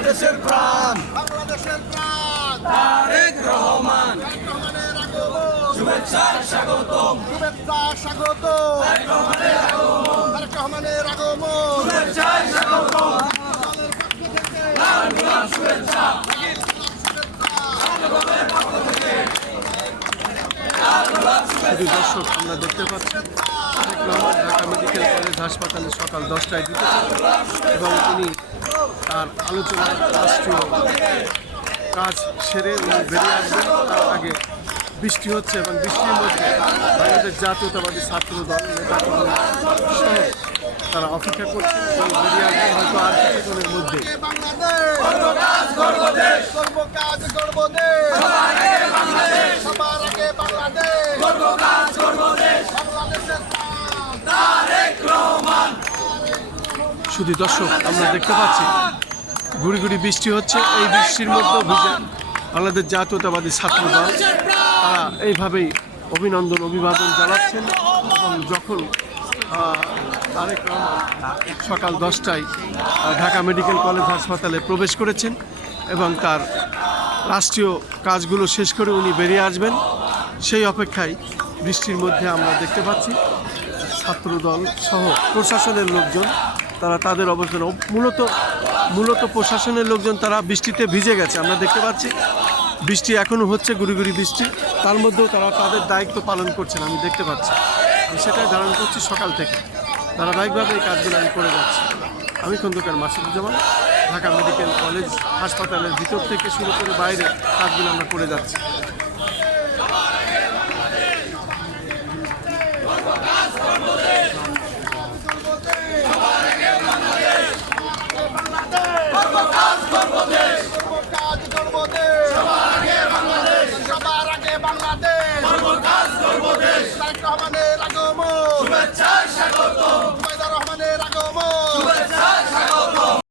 বাংলাদেশের প্রাণ তারেক রহমান শুভেচ্ছা স্বাগতম তারেক রহমানের আগমন শুভেচ্ছা স্বাগতম লাল গোলাপ শুভেচ্ছা দর্শক আমরা দেখতে পাচ্ছি তারেক রহমান ঢাকা মেডিকেল কলেজ হাসপাতালে সকাল 10টায় ঢুকেছেন এবং তিনি তার আলোচনার রাষ্ট্রীয় কাজ সেরে উনি বেরিয়ে আসবেন। তার আগে বৃষ্টি হচ্ছে এবং বৃষ্টির মধ্যে বাংলাদেশ জাতীয়তাবাদী ছাত্র দল নেতাকর্মী সহ তারা অপেক্ষা করছেন এবং বেরিয়ে আসবেন হয়তো আর কিছুক্ষণের মধ্যে। শুধু দর্শক আমরা দেখতে পাচ্ছি গুড়ি গুড়ি বৃষ্টি হচ্ছে। এই বৃষ্টির মধ্যেও ভিজে বাংলাদেশ জাতীয়তাবাদী ছাত্র দল তারা এইভাবেই অভিবাদন জানাচ্ছেন। এবং যখন তারেক রহমান সকাল 10টায় ঢাকা মেডিকেল কলেজ হাসপাতালে প্রবেশ করেছেন এবং তার রাষ্ট্রীয় কাজগুলো শেষ করে উনি বেরিয়ে আসবেন, সেই অপেক্ষায় বৃষ্টির মধ্যে আমরা দেখতে পাচ্ছি ছাত্রদল সহ প্রশাসনের লোকজন তারা তাদের অবস্থান মূলত প্রশাসনের লোকজন তারা বৃষ্টিতে ভিজে গেছে। আমরা দেখতে পাচ্ছি বৃষ্টি এখনও হচ্ছে, গুড়ি গুড়ি বৃষ্টি, তার মধ্যেও তারা তাদের দায়িত্ব পালন করছেন আমি দেখতে পাচ্ছি। আমি সেটাই ধারণ করছি সকাল থেকে ধারাবাহিকভাবে এই কাজগুলো আমি করে যাচ্ছি। আমি খন্দকার মাসুদুজ্জামান, ঢাকা মেডিকেল কলেজ হাসপাতালের ভিতর থেকে শুরু করে বাইরে কাজগুলো আমরা করে যাচ্ছি। সবার আগে বাংলাদেশ